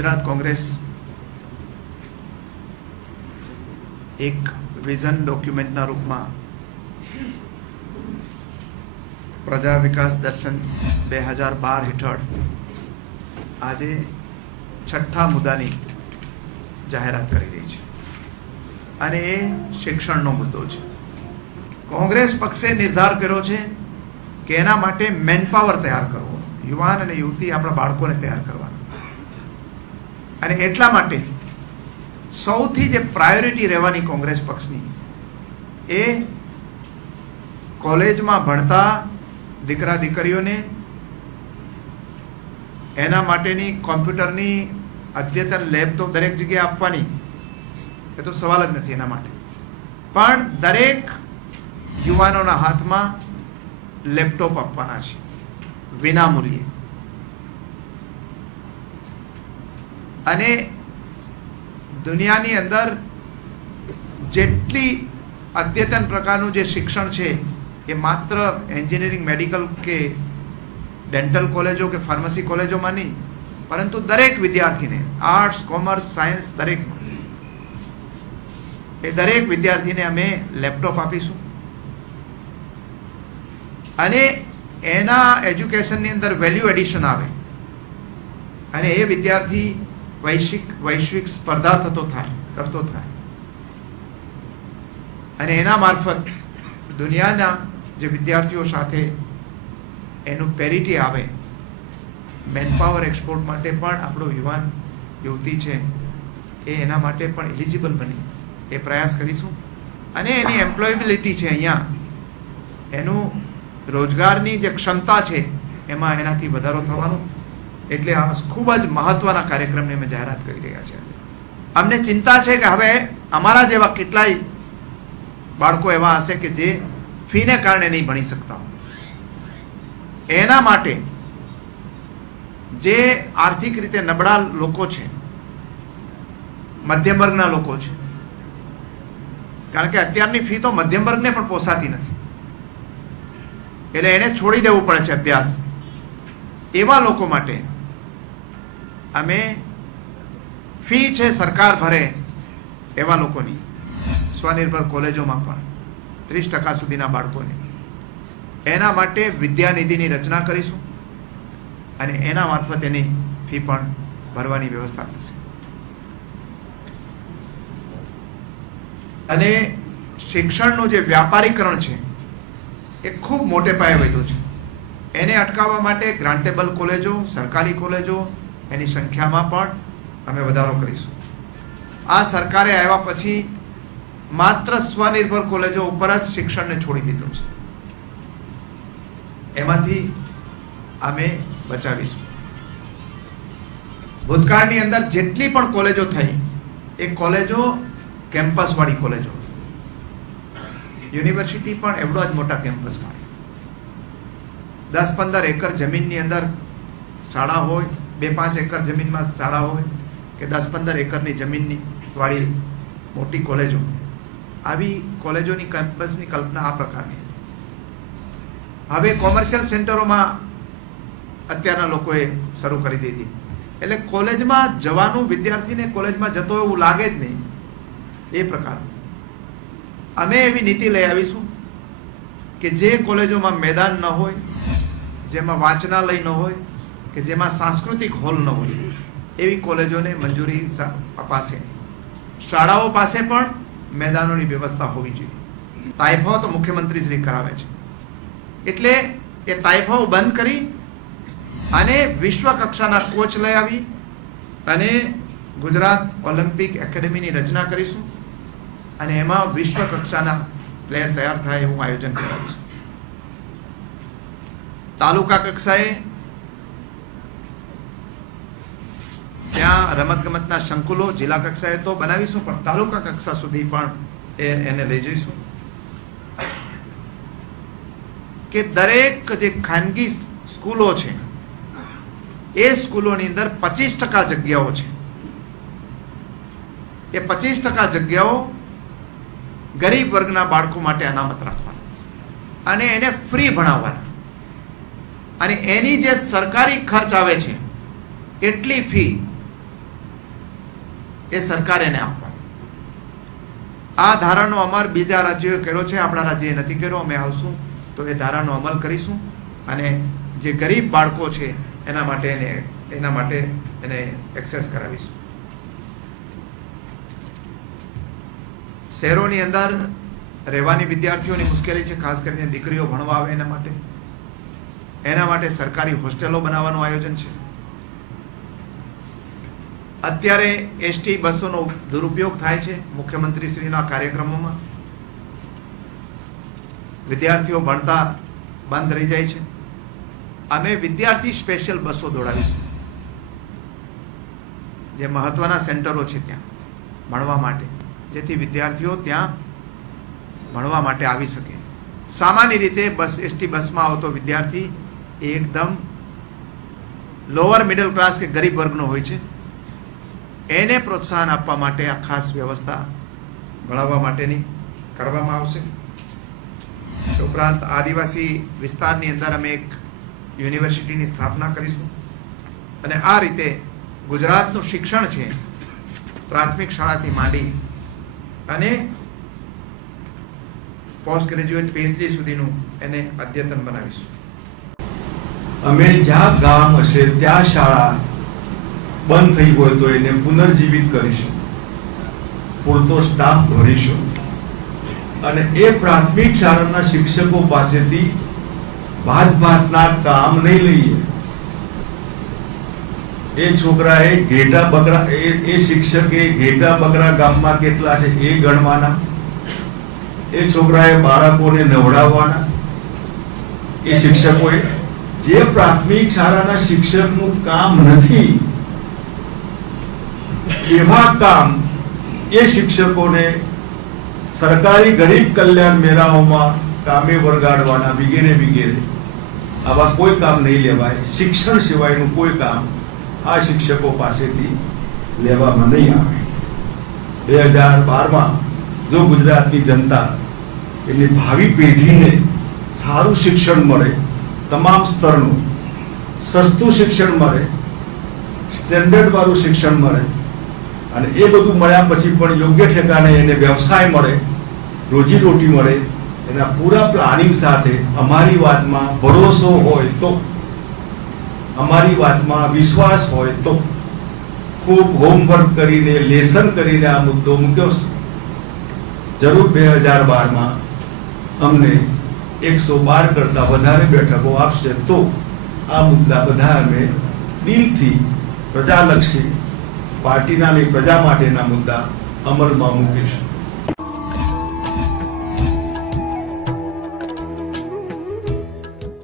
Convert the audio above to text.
गुजरात कांग्रेस एक vision document ना रूप में प्रजा विकास दर्शन 2012 हेठळ आज छठा मुद्दानी जाहेरात करी रही है અને એ શિક્ષણનો મુદ્દો છે। કોંગ્રેસ પક્ષે નિર્ધાર કર્યો છે કે એના માટે મેનપાવર તૈયાર કરવો, યુવાન અને યુવતી આપણા બાળકોને તૈયાર કરવાના, અને એટલા માટે સૌથી જે પ્રાયોરિટી રહેવાની કોંગ્રેસ પક્ષની એ કોલેજમાં ભણતા દીકરા દીકરીઓને એના માટેની કોમ્પ્યુટરની અદ્યતન લેબ તો દરેક જગ્યાએ આપવાની, એ તો સવાલ જ નથી, એના માટે પણ દરેક યુવાનોના હાથમાં લેપટોપ આપવાના છે વિના મૂલ્યે, અને દુનિયાની અંદર જેટલી અદ્યતન પ્રકારનું જે શિક્ષણ છે એ માત્ર એન્જિનિયરિંગ, મેડિકલ કે ડેન્ટલ કોલેજો કે ફાર્મસી કોલેજોમાં નહીં, પરંતુ દરેક વિદ્યાર્થીને આર્ટ્સ, કોમર્સ, સાયન્સ દરેક વિદ્યાર્થીને અમે લેપટોપ આપીશું, અને એના એજ્યુકેશનની અંદર વેલ્યુ એડિશન આવે, અને એ વિદ્યાર્થી વૈશ્વિક સ્પર્ધા કરતો થાય, અને એના મારફત દુનિયાના જે વિદ્યાર્થીઓ સાથે એનું પેરિટી આવે, મેનપાવર એક્સપોર્ટ માટે પણ આપણો યુવાન યુવતી છે એ એના માટે પણ એલિજિબલ બની એ પ્રયાસ કરીશું, અને એની એમ્પ્લોયેબિલિટી છે અહીંયા, એનું રોજગારની જે ક્ષમતા છે એમાં એનાથી વધારો થવાનો, એટલે આ ખૂબ જ મહત્વના કાર્યક્રમને અમે જાહેરાત કરી રહ્યા છે। અમને ચિંતા છે કે હવે અમારા જેવા કેટલાય બાળકો એવા હશે કે જે ફીને કારણે નહીં ભણી શકતા, એના માટે જે આર્થિક રીતે નબળા લોકો છે, મધ્યમ વર્ગના લોકો છે, કારણ કે અત્યારની ફી તો મધ્યમ વર્ગને પણ પોસાતી નથી, એટલે એને છોડી દેવું પડે છે અભ્યાસ, એવા લોકો માટે અમે ફી છે સરકાર ભરે એવા લોકોની સ્વનિર્ભર કોલેજોમાં પણ 30% સુધીના બાળકોને એના માટે વિદ્યાનિધિની રચના કરીશું, અને એના મારફત એની ફી પણ ભરવાની વ્યવસ્થા થશે। અને શિક્ષણનું જે વ્યાપારીકરણ છે એ ખૂબ મોટે પાયે વધ્યું છે, એને અટકાવવા માટે ગ્રાન્ટેબલ કોલેજો, સરકારી કોલેજો એની સંખ્યામાં પણ અમે વધારો કરીશું। આ સરકારે આવ્યા પછી માત્ર સ્વનિર્ભર કોલેજો ઉપર જ શિક્ષણને છોડી દીધું છે, એમાંથી અમે બચાવીશું। ભૂતકાળની અંદર જેટલી પણ કોલેજો થઈ એ કોલેજો કેમ્પસ વાળી કોલેજો, યુનિવર્સિટી પણ એવડો જ મોટા કેમ્પસ વાળી, 10-15 એકર જમીનની અંદર શાળા હોય, 2-5 એકર જમીનમાં શાળા હોય, કે 10-15 એકરની જમીનની વાળી મોટી કોલેજો, આવી કોલેજોની કેમ્પસની કલ્પના આ પ્રકારની। હવે કોમર્શિયલ સેન્ટરોમાં અત્યારના લોકોએ શરૂ કરી દીધી, એટલે કોલેજમાં જવાનું વિદ્યાર્થીને કોલેજમાં જતો એવું લાગે જ નહીં, એ પ્રકારનું અમે એવી નીતિ લઈ આવીશું કે જે કોલેજોમાં મેદાન ન હોય, જેમાં વાંચનાલય ન હોય, કે જેમાં સાંસ્કૃતિક હોલ ન હોય, એવી કોલેજોને મંજૂરી અપાશે। શાળાઓ પાસે પણ મેદાનોની વ્યવસ્થા હોવી જોઈએ। તાઇફાઓ તો મુખ્યમંત્રી શ્રી કરાવે છે, એટલે એ તાઇફાઓ બંધ કરી અને વિશ્વ કક્ષાના કોચ લઈ આવી અને ગુજરાત ઓલિમ્પિક એકેડેમીની રચના કરીશું, અને એમાં વિશ્વ કક્ષાના પ્લેયર તૈયાર થાય એવું આયોજન કરાવીશું। તાલુકા કક્ષાએ ત્યાં રમતગમતના સંકુલો જિલ્લા કક્ષાએ તો બનાવીશું, પણ તાલુકા કક્ષા સુધી પણ એને લઈ જઈશું, કે દરેક જે ખાનગી સ્કૂલો છે એ સ્કૂલોની અંદર 25% જગ્યાઓ છે, એ 25% જગ્યાઓ ગરીબ વર્ગના બાળકો માટે અનામત રાખવાના, અને એને ફ્રી ભણાવવાના, અને એની જે સરકારી ખર્ચ આવે છે એટલી ફી એ સરકાર એને આપવાની. આ ધારાનો અમલ બીજા રાજ્યોએ કર્યો છે, આપણા રાજ્યએ નથી કર્યો. અમે આવશું તો એ ધારાનો અમલ કરીશું અને જે ગરીબ બાળકો છે એના માટે એને એક્સેસ કરાવીશું. શહેરોની અંદર રહેવાની વિદ્યાર્થીઓની મુશ્કેલી છે, ખાસ કરીને દીકરીઓ ભણવા આવે એના માટે સરકારી હોસ્ટેલો બનાવવાનું આયોજન છે. અત્યારે એસટી બસોનો દુરુપયોગ થાય છે મુખ્યમંત્રીશ્રીના કાર્યક્રમોમાં. વિદ્યાર્થીઓ ભણતા બંધ રહી જાય છે. અમે વિદ્યાર્થી સ્પેશિયલ બસો દોડાવીશું, જે મહત્વના સેન્ટરો છે ત્યાં ભણવા માટે, જેથી વિદ્યાર્થીઓ ત્યાં ભણવા માટે આવી શકે. સામાન્ય રીતે એસટી બસમાં આવતો વિદ્યાર્થી એ એકદમ લોઅર મિડલ ક્લાસ કે ગરીબ વર્ગનો હોય છે. એને પ્રોત્સાહન આપવા માટે આ ખાસ વ્યવસ્થા ભણાવવા માટેની કરવામાં આવશે. ઉપરાંત આદિવાસી વિસ્તારની અંદર અમે એક યુનિવર્સિટીની સ્થાપના કરીશું અને આ રીતે ગુજરાતનું શિક્ષણ છે પ્રાથમિક શાળાથી માંડી અને પોસ્ટ ગ્રેજ્યુએટ પીએચડી સુધીનું એને અદ્યતન બનાવીશું. અમે જ્યાં ગામ હશે ત્યાં શાળા બંધ થઈ હોય તો એને પુનર્જીવિત કરીશું, પૂરતો સ્ટાફ ભરીશું અને એ પ્રાથમિક શાળાના શિક્ષકો પાસેથી ભાતના કામ નહીં લઈએ. એ છોકરાએ ઘેટા બકરા એ શિક્ષકે ઘેટા બકરા ગામમાં કેટલા છે એ ગણવાના, એ છોકરાએ બાળકોને નવડાવવાના. એ શિક્ષકોએ જે પ્રાથમિક શાળાના શિક્ષકનું કામ નથી એવા કામ એ શિક્ષકોને સરકારી ગરીબ કલ્યાણ મેળાઓમાં કામે વળગાડવાના વગેરે વગેરે. આવા કોઈ કામ નહીં લેવાય. શિક્ષણ સિવાયનું કોઈ કામ આ શિક્ષકો પાસેથી લેવામાં નહીં આવે. 2012માં જો ગુજરાતની જનતા એની ભાવિ પેઢીને સારું શિક્ષણ મળે, તમામ સ્તરનું સસ્તું શિક્ષણ મળે, સ્ટેન્ડર્ડ વાળું શિક્ષણ મળે અને એ બધું મળ્યા પછી પણ યોગ્ય ઠેકાણે એને વ્યવસાય મળે, રોજીરોટી મળે, એના પૂરા પ્લાનિંગ સાથે અમારી વાતમાં ભરોસો હોય તો, અમારી વાતમાં વિશ્વાસ હોય તો ખૂબ હોમવર્ક કરીને લેસન કરીને આ મુદ્દો મૂક્યો. જરૂર 2012માં અમને 112 કરતા વધારે બેઠકો આપશે તો આ મુદ્દા બધા અમે દિલથી પ્રજાલક્ષી પાર્ટીના નહીં પ્રજા માટેના મુદ્દા અમલમાં મૂકીશું.